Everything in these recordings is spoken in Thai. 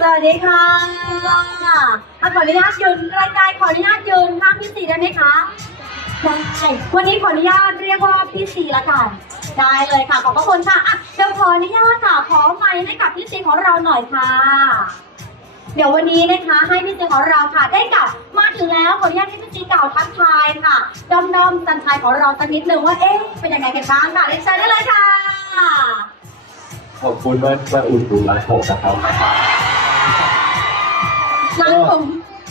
สวัสดีค่ะอะขออนุญาตยืนรายการขออนุญาตยืนข้างพี่สีได้ไหมคะได้วันนี้ขออนุญาตเรียกว่าพี่สีละกัน ได้เลยค่ะ ขอบพระคุณค่ะอะเดี๋ยวขออนุญาตค่ะ ขอไมค์ให้กับพี่สีของเราหน่อยค่ะ เดี๋ยววันนี้นะคะให้พี่ซีของเราค่ะ ได้กลับมาถึงแล้วขออนุญาตให้พี่ซีกล่าวทักทายค่ะดอมดอมๆสันทายของเราสักนิดนึงว่าเอ๊ะเป็นยังไงกันบ้างค่ะเรียนเชิญได้เลยค่ะ ขอบคุณมากมาอุ่นดูร้านผมนะครับร้านผม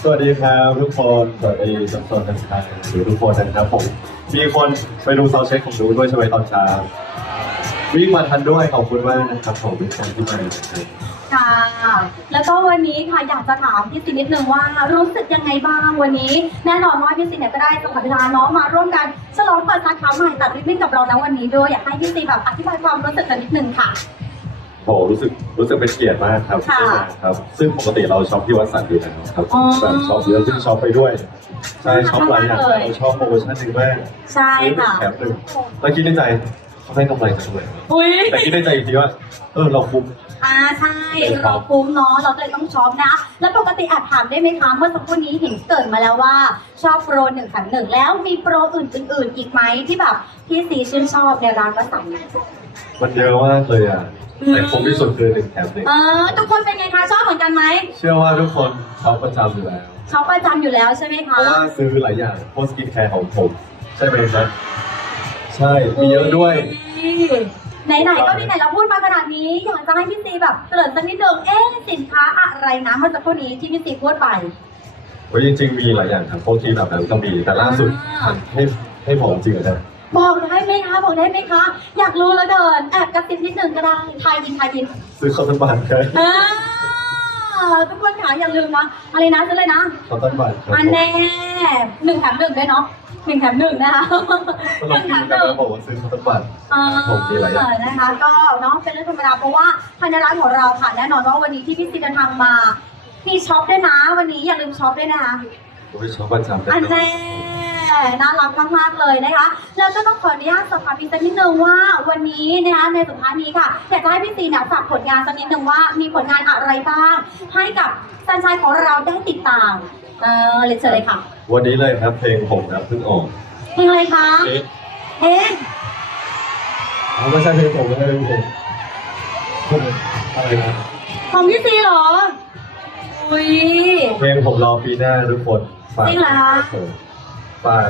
สวัสดีครับทุกคนสวัสดีทุกคนทางไทยหรือทุกคนนะครับผมมีคนไปดูซาวด์เช็คของดูด้วยใช่ไหมตอนเช้าวิ่งมาทันด้วยขอบคุณมากนะครับผมเป็นคนที่มานะครับค่ะแล้วก็วันนี้ค่ะอยากจะถามพี่ซีนิดนึงว่ารู้สึกยังไงบ้างวันนี้ แน่นอนว่าพี่ซีเนี่ยก็ได้สมัครเวลาน้องมาร่วมกันฉลองเปิดสาขาใหม่ตัดริบบิ้นกับเรานะวันนี้ด้วยอยากให้พี่ซีแบบอธิบายความรู้สึกกันนิดนึงค่ะ โหรู้สึกรู้สึกเป็นเกียรติมากครับค่ะที่ได้มาครับ ซึ่งปกติเราช็อปที่วัดสันดีนะครับอ๋อแบบช็อปเยอะซึ่งช็อปไปด้วยใช่ช็อปหลายอย่างเลยเราชอบโปรโมชั่นหนึ่งมากใช่ซื้อหนึ่ค่ะงแถมหนึ่งแล้วคิดในใจเขาให้กำไรจังเลยอุ้ยแต่คิดในใจอีกทีว่าเออเราคุ้ม อ่าใช่เราคุ้มเนาะเราก็เลยต้องช็อปนะ แล้วปกติอาจถามได้ไหมคะเมื่อสักครู่นี้เห็นเกริดมาแล้วว่าชอบโปรหนึ่งแถมหนึ่งแล้วมีโปรอื่นๆอีกไหมที่แบบพี่ซีชื่นชอบในร้านวัสันต์มันเยอะมากเลยอะ แต่คุ้มที่สุดคือหนึ่งแถมหนึ่งเออทุกคนเป็นไงคะชอบเหมือนกันไหมเชื่อว่าทุกคนช็อปประจำอยู่แล้วช็อปประจำอยู่แล้วใช่ไหมเพคะ ราะว่าซื้อหลายอย่างพวกสกินแคร์ของผม ใช่ไหมครับใช่มีเยอะด้วย ไหนๆก็ไหนๆเราพูดมาขนาดนี้ อยากจะให้พี่ซีแบบเกริ่นสักนิดนึงเอ๊ะสินค้าอะไรนะเมื่อสักครู่นี้ที่พี่ซีพูดไปเฮ้ยจริงๆมีหลายอย่างครับพวกที่แบบนั้นก็มีแต่ล่าสุดอ่า ให้ให้ผมจริงเหรอครับ บอกได้ไหมคะบอกได้ไหมคะ อยากรู้แล้วเดินแอบกระซิบนิดนึงก็ได้ทายยินทายยินซื้อคอตตอนบัตครับอ่าทุกคนค่ะอย่าลืมนะอะไรนะซื้อเลยนะคอตตอนบัตครับอันแน่หนึ่งแถมหนึ่งด้วยเนาะหนึ่งแถมหนึ่งนะคะตลกดีกันแล้วบอกว่าซื้อคอตตอนบัตอ่าผมมีหลายอย่างนะคะ ก็เนาะเป็นเรื่องธรรมดาเพราะว่าภายในร้านของเราค่ะแน่นอนว่าวันนี้ที่พี่ซีเดินทางมามีช็อปด้วยนะวันนี้อย่าลืมช็อปด้วยนะคะผมไปช็อปประจำเลยอันแน่ น่ารักมากๆเลยนะคะ แล้วก็ต้องขออนุญาตสอบถามพี่สักนิดนึงว่าวันนี้นะคะในสุดท้ายนี้ค่ะอยากจะให้พี่ซีเนี่ยฝากผลงานสักนิดนึงว่ามีผลงานอะไรบ้าง ให้กับแฟนชายของเราได้ติดตาม เออเลยเชิญเลยค่ะ วันนี้เลยครับเพลงผมครับเพิ่งออกเพลงอะไรคะเอ๊ะเอ๊ะเอาไม่ใช่เพลงผมไม่ใช่เพลงผมผมอะไรนะของพี่ซีเหรอ อุ้ยเพลงผมรอปีหน้าทุกคนฝากจริงเหรอคะ ฝาก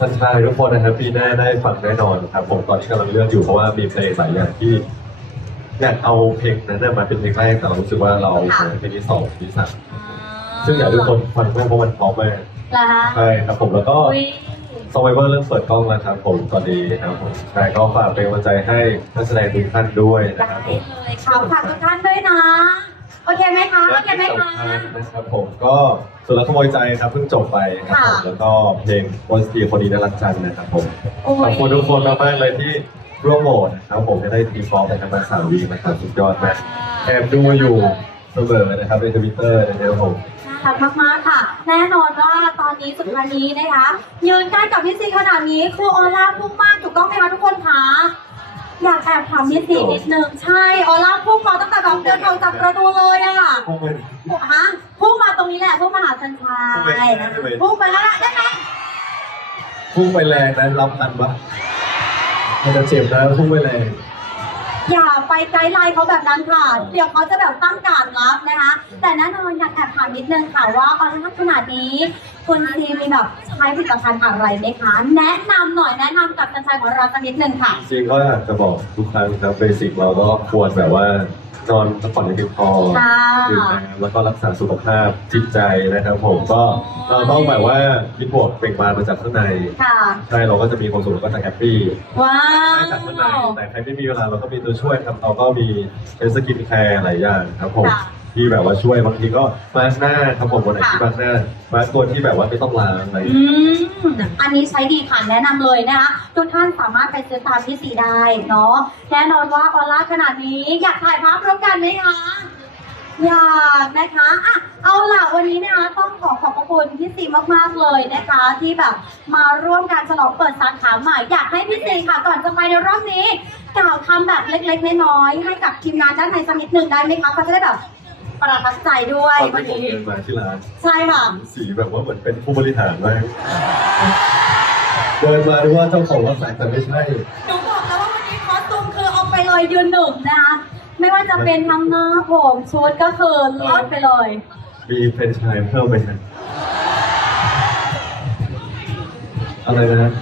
สัญชายทุกคนนะครับปีหน้าได้ฟังแน่นอนครับผมตอนนี้กำลังเลือกอยู่เพราะว่ามีเพลงหลายอย่างที่อยากเอาเพลงนั้นนะมาเป็นเพลงแรกแต่เรารู้สึกว่าเราเพลงที่สองเพลงที่สามซึ่งอยากให้ทุกคนฟังมากเพราะมันเพราะมากเหรอคะใช่ครับผมแล้วก็ อุ้ยซอ v i เวอร์เริ่มเปิดกล้องแล้วครับผมตอนนี้ครับผมใช่ก็ฝากเป็นกำลังใจให้นักแสดงทุกท่านด้วยนะได้ครับผเลมยค่ะฝากทุกท่านด้วยนะ โอเคไหมคะ โอเคไหมและคะที่สำคัญนะครับผมก็ สุดแล้วขโมยใจครับเพิ่งจบไปครับผมค่ะแล้วก็เพลงวันสตีคนดีน่ารักจังนะครับผมโอ้ย ขอบคุณทุกคนมากๆเลยที่ร่วมโหวตนะครับผมจะได้ทีฟอร์มในกันมาสามวีนะครับสุดยอดมากแอบดูอยู่เสมอนะครับในทวิตเตอร์นะครับผม น่ารักมากๆค่ะ แน่นอนว่าตอนนี้สุดท้ายนี้นะคะ ยืนใกล้กับพี่ซีขนาดนี้คือออร่าพุ่งมากถูกต้องไหมคะทุกคนคะอยากแอบถามพี่ซีนิดนึงใช่ออร่าพุ่งมาตั้งแต่แบบเดินออกจากประตูเลยอะพุ่งไป ฮะพุ่งมาต รงนี้แหละพุ่งมาหาชันชาพุ่งไปยได้นะไหมพุ่งไปแล้วล่ะได้ไหมพุ่งไปแรงนะรับทันปะมันจะเจ็บนะพุ่งไปแรง อย่าไปไกด์ไลน์เขาแบบนั้นค่ะ เดี๋ยวเขาจะแบบตั้งการรับนะคะ แต่แน่นอนอยากแอบถามนิดนึงค่ะว่าออร่าขนาดนี้คุณซีมีแบบใช้ผลิตภัณฑ์อะไรไหมคะ แนะนำหน่อยแนะนำกับแฟนๆของเราสักนิดนึงค่ะ จริงๆก็อยากจะบอกทุกครั้งครับเบสิกเราก็ควรแบบว่า นอนพักผ่อนให้เพียงพอค่ะดื่มน้ำแล้วก็รักษาสุขภาพจิตใจนะครับผมก็เราต้องแบบว่าคิดบวกเปล่งบานมาจากข้างในค่ะ ใช่เราก็จะมีความสุขเราก็จะแฮปปี้ว้าได้จากข้างในแต่ใครไม่มีเวลาเราก็มีตัวช่วยครับเราก็มีเป็นสกินแคร์หลายอย่างครับผม ค่ะ ที่แบบว่าช่วยบางทีก็มาสก์หน้าครับผมวันไหนที่มาสก์หน้ามาสก์ตัวที่แบบว่าไม่ต้องล้างอะไรอย่างอืเงี้ยมอันนี้ใช้ดีค่ะแนะนำเลยนะคะทุกท่านสามารถไปซื้อตามที่สีได้เนาะแน่นอนว่าออร่าขนาดนี้อยากถ่ายภาพร่วมกันไหมคะ อยากนะคะอะเอาล่ะวันนี้นะคะต้องขอขอบพระคุณพี่ซีมากๆเลยนะคะ ที่แบบมาร่วมการฉลองเปิดสาขาใหม่อยากให้พี่ซีค่ะก่อนจะไปในรอบนี้ กล่าวคำแบบเล็กๆน้อยๆให้กับทีมงานด้านในสักนิดหนึ่งได้ไหมคะเขาจะได้แบบ ประทับใจด้วยตอนวันที่ผมนี้ เดินมาที่ร้าน ใช่ค่ะ สีแบบว่าเหมือนเป็นผู้บริหารมากเดินมาดูว่าเจ้าของว่าสายแต่ไม่ใช่ หนูบอกแล้วว่าวันนี้คอสตูมคือเอาไปเลยยืนหนึ่งนะคะไม่ว่าจะเป็นทั้งหน้าผมชุดก็คือลดไปเลย มีเฟรนช์ชายเพิ่มไหมครับอะไรนะ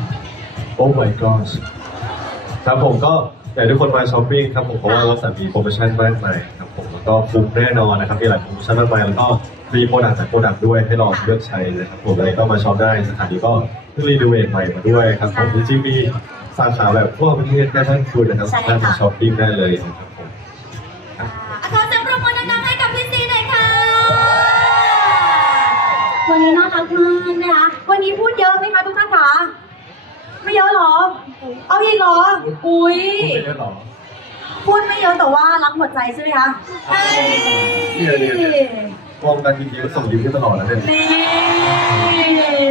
โอ้ my gosh ครับผมก็อยากให้ทุกคนมาช้อปปิ้งครับผมเพราะว่าวัสมีโปรโมชั่นมากมายครับผมแล้ว ก็คุ้มแน่นอนนะครับมีหลายโปรโมชั่นมากมายแล้วก็มีโปรดักต์จากโปรดักต์ด้วยให้ลองเลือกใช้นะครับผมอะไรก็มาช็อปได้สถานีก็เพิ่งรีโนเวทใหม่มาด้วยครับผมจริงๆมีสาขาแบบทั่วประเทศแค่ท่านคุณนะครับใช่สามารถค่ะมาช้อปปิ้งได้เลยนะครับผมขอเสียงปรบมือดังๆให้กับพี่ซีหน่อยค่ะ วันนี้น่ารักมากนะคะ วันนี้พูดเยอะไหมคะทุกท่านคะ ไม่เยอะหรอ เอาอีกเหรอ อุ้ยพูดไปเยอะหรอ พูดไม่เยอะแต่ว่ารักหมดใจใช่ไหมคะเฮ้ยเนี่ยเนี่ยเนี่ย มองกันจริงๆก็ส่งยิ้มให้ตลอดนะเนี่ย นี่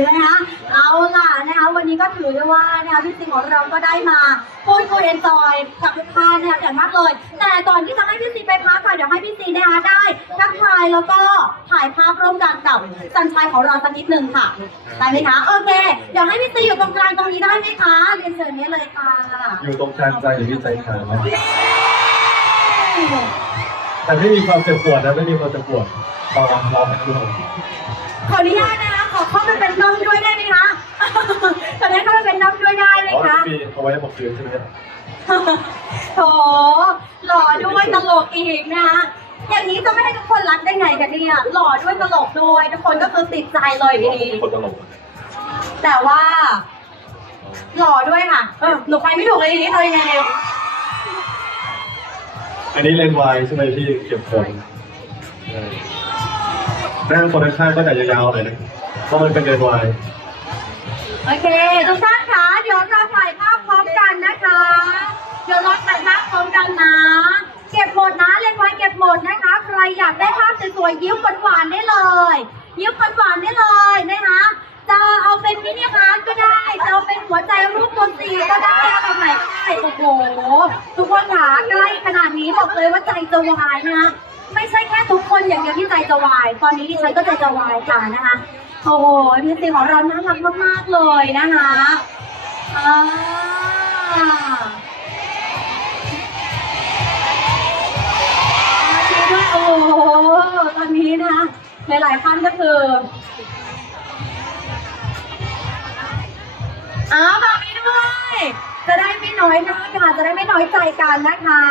นะคะเอาล่ะนะคะวันนี้ก็ถือได้ว่านะคะพี่ซีของเราก็ได้มาพูดคุยเอนจอยกับทุกท่านนะคะอย่างมากเลย แต่ก่อนที่จะให้พี่ซีไปพักค่ะเดี๋ยวให้พี่ซีนะคะได้ทักทายแล้วก็ถ่ายภาพร่วมกันกับสันชายของเราสักนิดนึงค่ะได้ไหมคะโอเคเดี๋ยวให้พี่ซีอยู่ตรงกลางตรงนี้ได้ไหมคะเรียนเชิญนี้เลยค่ะอยู่ตรงกลางใจหรือที่ใจกลางนะแต่ไม่มีความเจ็บปวดนะไม่มีความเจ็บปวด รอรอแป๊บเดียวขออนุญาตนะคะขอเข้าไปเป็นน้องด้วยได้ไหมคะขออนุญาตเข้าไปเป็นน้องด้วยได้ไหมอ๋อคะมีเอาไว้บอกคืนใช่ไหมโถหล่อด้วยตลกอีกนะคะอย่างนี้จะไม่ให้ทุกคนรักได้ไงกันเนี่ยหล่อด้วยตลกด้วยทุกคนก็คือติดใจเลยทีนี้คนตลกแต่ว่า หล่อด้วยค่ะเออหนูไปไม่ถูกเลยทีนี้ทำยังไงดีอันนี้เลนส์วายใช่ไหมพี่เก็บคนนั่ง คนข้างก็จะยาวๆหน่อยนะเพราะมันเป็นเลนส์วายโอเคทุกท่านคะเดี๋ยวเราถ่ายภาพพร้อมกันนะคะ เดี๋ยวเราถ่ายภาพพร้อมกันนะ เก็บหมดนะเล่นไว้เก็บหมดนะคะ ใครอยากได้ภาพสวยๆยิ้มหวานๆได้เลย ยิ้มหวานๆได้เลยนะคะจะเอาเป็นมินิฮาร์ดก็ได้ จะเอาเป็นหัวใจรูปตัวสีก็ได้เอาแบบไหนก็ได้โอ้โห ทุกคนค่ะใกล้ขนาดนี้บอกเลยว่าใจจะวายนะคะ ไม่ใช่แค่ทุกคนอย่างเดียวที่ใจจะวาย ตอนนี้ดิฉันก็ใจจะวายค่ะนะคะโอ้โหพี่ซีของเราน่ารักมากๆเลยนะคะอ่าดีด้วยโอ้โหตอนนี้นะหลายๆท่านก็คืออ้าวแบบนี้ด้วย จะได้ไม่น้อยหน้าค่ะจะได้ไม่น้อยใจกันนะคะ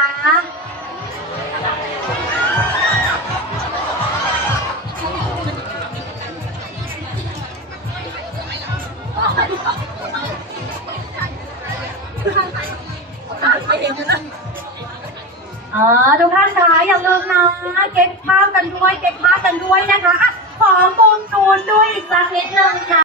ออทุกท่านคะอย่าลืมนะเก็บภาพกันด้วยเก็บภาพกันด้วยนะคะอะขอมุมนูนด้วยอีกสักนิดนึงค่ะ